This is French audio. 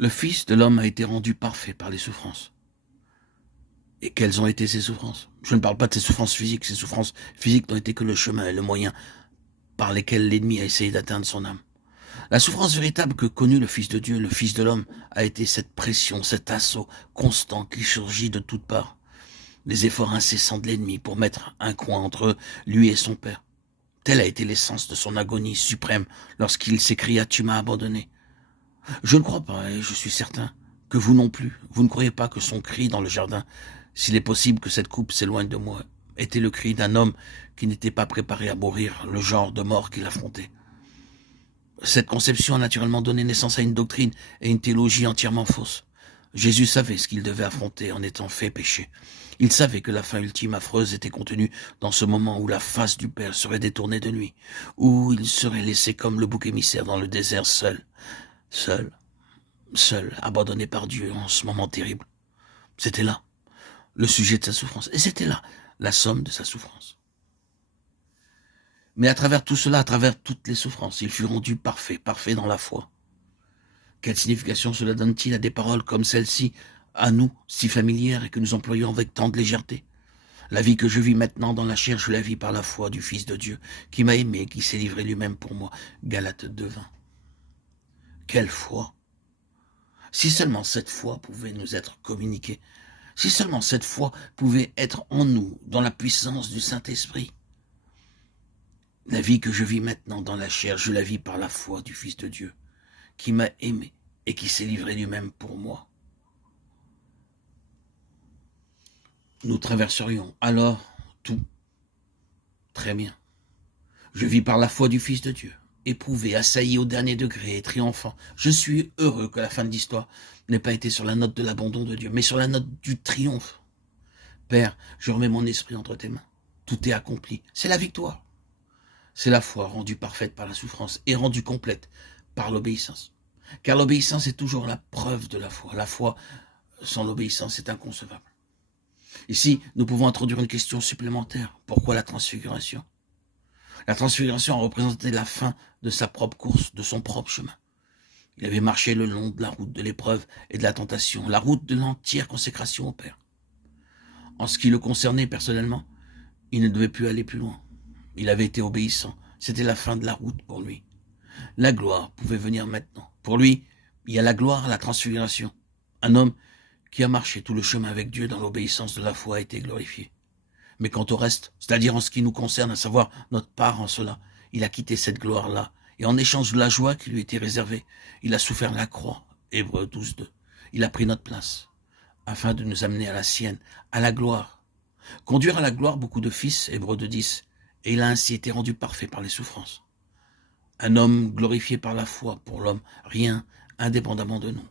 Le Fils de l'homme a été rendu parfait par les souffrances. Et quelles ont été ces souffrances? Je ne parle pas de ces souffrances physiques. Ces souffrances physiques n'ont été que le chemin et le moyen par lesquels l'ennemi a essayé d'atteindre son âme. La souffrance véritable que connut le Fils de Dieu, le Fils de l'homme, a été cette pression, cet assaut constant qui surgit de toutes parts. Les efforts incessants de l'ennemi pour mettre un coin entre lui et son Père. Telle a été l'essence de son agonie suprême lorsqu'il s'écria « Tu m'as abandonné ». Je ne crois pas, et je suis certain que vous non plus, vous ne croyez pas que son cri dans le jardin, s'il est possible que cette coupe s'éloigne de moi, était le cri d'un homme qui n'était pas préparé à mourir, le genre de mort qu'il affrontait. Cette conception a naturellement donné naissance à une doctrine et une théologie entièrement fausses. Jésus savait ce qu'il devait affronter en étant fait péché. Il savait que la fin ultime affreuse était contenue dans ce moment où la face du Père serait détournée de lui, où il serait laissé comme le bouc émissaire dans le désert seul, abandonné par Dieu en ce moment terrible. C'était là le sujet de sa souffrance, et c'était là la somme de sa souffrance. Mais à travers tout cela, à travers toutes les souffrances, il fut rendu parfait, parfait dans la foi. Quelle signification cela donne-t-il à des paroles comme celle-ci, à nous, si familières et que nous employons avec tant de légèreté? La vie que je vis maintenant dans la chair, je la vis par la foi du Fils de Dieu, qui m'a aimé, qui s'est livré lui-même pour moi. Galates 2:20. Quelle foi! Si seulement cette foi pouvait nous être communiquée, si seulement cette foi pouvait être en nous, dans la puissance du Saint-Esprit. La vie que je vis maintenant dans la chair, je la vis par la foi du Fils de Dieu, qui m'a aimé et qui s'est livré lui-même pour moi. Nous traverserions alors tout. Très bien. Je vis par la foi du Fils de Dieu, éprouvé, assailli au dernier degré et triomphant. Je suis heureux que la fin de l'histoire n'ait pas été sur la note de l'abandon de Dieu, mais sur la note du triomphe. Père, je remets mon esprit entre tes mains. Tout est accompli. C'est la victoire. C'est la foi rendue parfaite par la souffrance et rendue complète par l'obéissance. Car l'obéissance est toujours la preuve de la foi. La foi sans l'obéissance est inconcevable. Ici, nous pouvons introduire une question supplémentaire. Pourquoi la transfiguration? La transfiguration a représenté la fin de sa propre course, de son propre chemin. Il avait marché le long de la route de l'épreuve et de la tentation, la route de l'entière consécration au Père. En ce qui le concernait personnellement, il ne devait plus aller plus loin. Il avait été obéissant. C'était la fin de la route pour lui. La gloire pouvait venir maintenant. Pour lui, il y a la gloire à la transfiguration. Un homme qui a marché tout le chemin avec Dieu dans l'obéissance de la foi a été glorifié. Mais quant au reste, c'est-à-dire en ce qui nous concerne, à savoir notre part en cela, il a quitté cette gloire-là, et en échange de la joie qui lui était réservée, il a souffert la croix, Hébreux 12:2. Il a pris notre place, afin de nous amener à la sienne, à la gloire. Conduire à la gloire beaucoup de fils, Hébreux 2:10, et il a ainsi été rendu parfait par les souffrances. Un homme glorifié par la foi pour l'homme, rien indépendamment de nous.